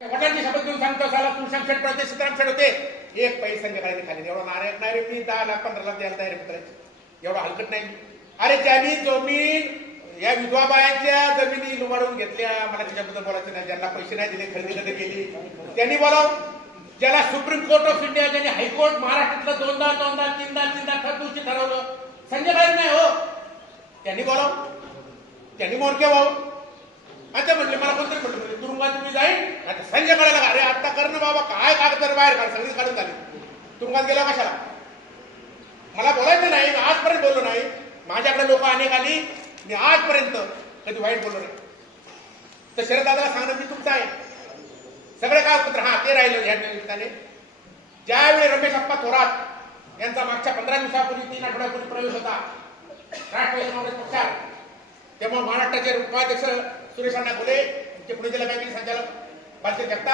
वडिलांची शपथ घेऊन सांगतो साला तू संक्षेप पडते सीताराम शेठ होते एक पैसे संध्याकाळी खाली एवढा नारायण नाही रे मी 10 लाख 15 लाख द्यायला तयार मित्रांची एवढा हलकट नाही अरे ज्यांनी जमीन या विधवा बायांच्या जमिनी लुबाडून घेतल्या मला त्याच्याबद्दल बोलायचं नाही ज्यांना पैसे नाही दिले खरेदी कधी केली त्यांनी बोलाव ज्याला सुप्रीम कोर्ट ऑफ इंडिया ज्यांनी हायकोर्ट महाराष्ट्रातलं तीनदा दिवशी ठरवलं संजय गायब नाही हो त्यांनी बोलाव त्यांनी मोरके व्हावं आता म्हणले मला कोणतरी म्हटलं तुरुंगात तुम्ही जाईल आता संजय काढायला अरे आता कर ना बाबा काय कागद बाहेर काढ सगळी काढून झाली तुरुंगात गेला कशाला मला बोलायचं नाही मी आजपर्यंत बोललो नाही माझ्याकडे लोक अनेक आली मी आजपर्यंत कधी वाईट बोललो नाही तर शरद दादाला सांगणं मी तुमचं आहे सगळे कागदपत्र हा ते राहिलं या निमित्ताने ज्यावेळी रमेश अप्पा थोरात यांचा मागच्या 15 दिवसापूर्वी 3 आठवड्यापूर्वी प्रवेश होता राष्ट्रवादी काँग्रेस पक्षात तेव्हा महाराष्ट्राचे उपाध्यक्ष सुरेश अण्णा घोले पुणे जिल्हा बँकेचे संचालक बालचंद जगताप